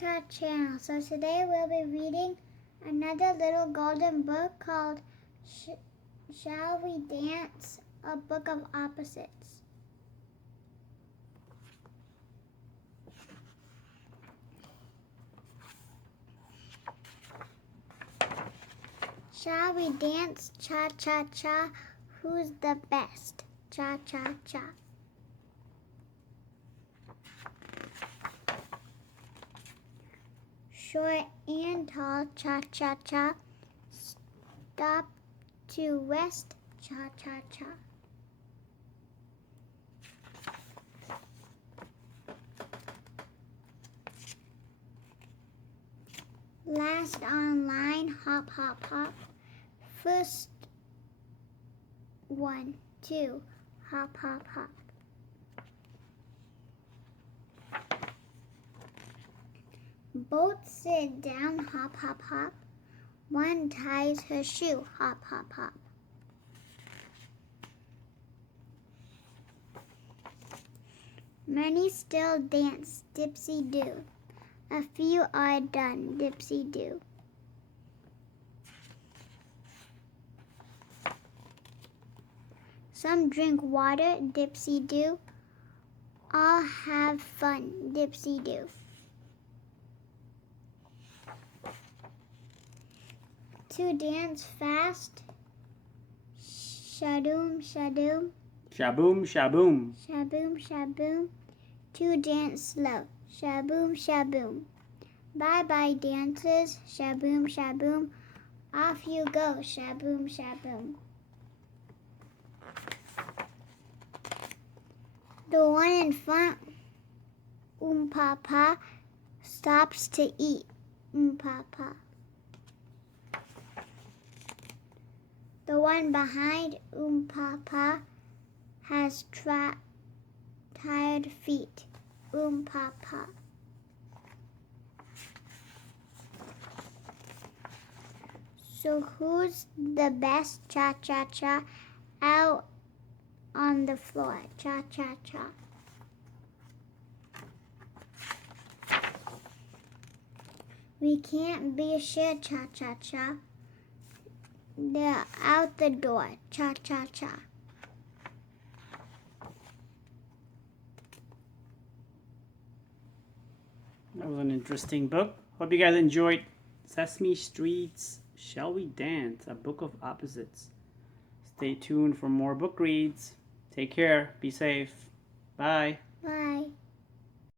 to our channel. So today we'll be reading another little golden book called Shall We Dance? A Book of Opposites. Shall we dance cha-cha-cha? Who's the best? Cha-cha-cha. Short and tall, cha-cha-cha. Stop to rest, cha-cha-cha. Last online, hop, hop, hop. First one, two, hop, hop, hop. Both sit down, hop, hop, hop. One ties her shoe, hop, hop, hop. Many still dance, dipsy-do. A few are done, dipsy-do. Some drink water, dipsy-do. All have fun, dipsy-do. Two dance fast, shadoom, shadoom. Shaboom, shaboom. Shaboom, shaboom. Two dance slow, shaboom, shaboom. Bye-bye dancers, shaboom, shaboom. Off you go, shaboom, shaboom. The one in front, papa, stops to eat, papa. The one behind, papa, has tired feet, papa. So who's the best, cha-cha-cha, out on the floor, cha-cha-cha. We can't be sure, cha-cha-cha. They're out the door, cha-cha-cha. That was an interesting book. Hope you guys enjoyed Sesame Street's Shall We Dance? A Book of Opposites. Stay tuned for more book reads. Take care. Be safe. Bye. Bye.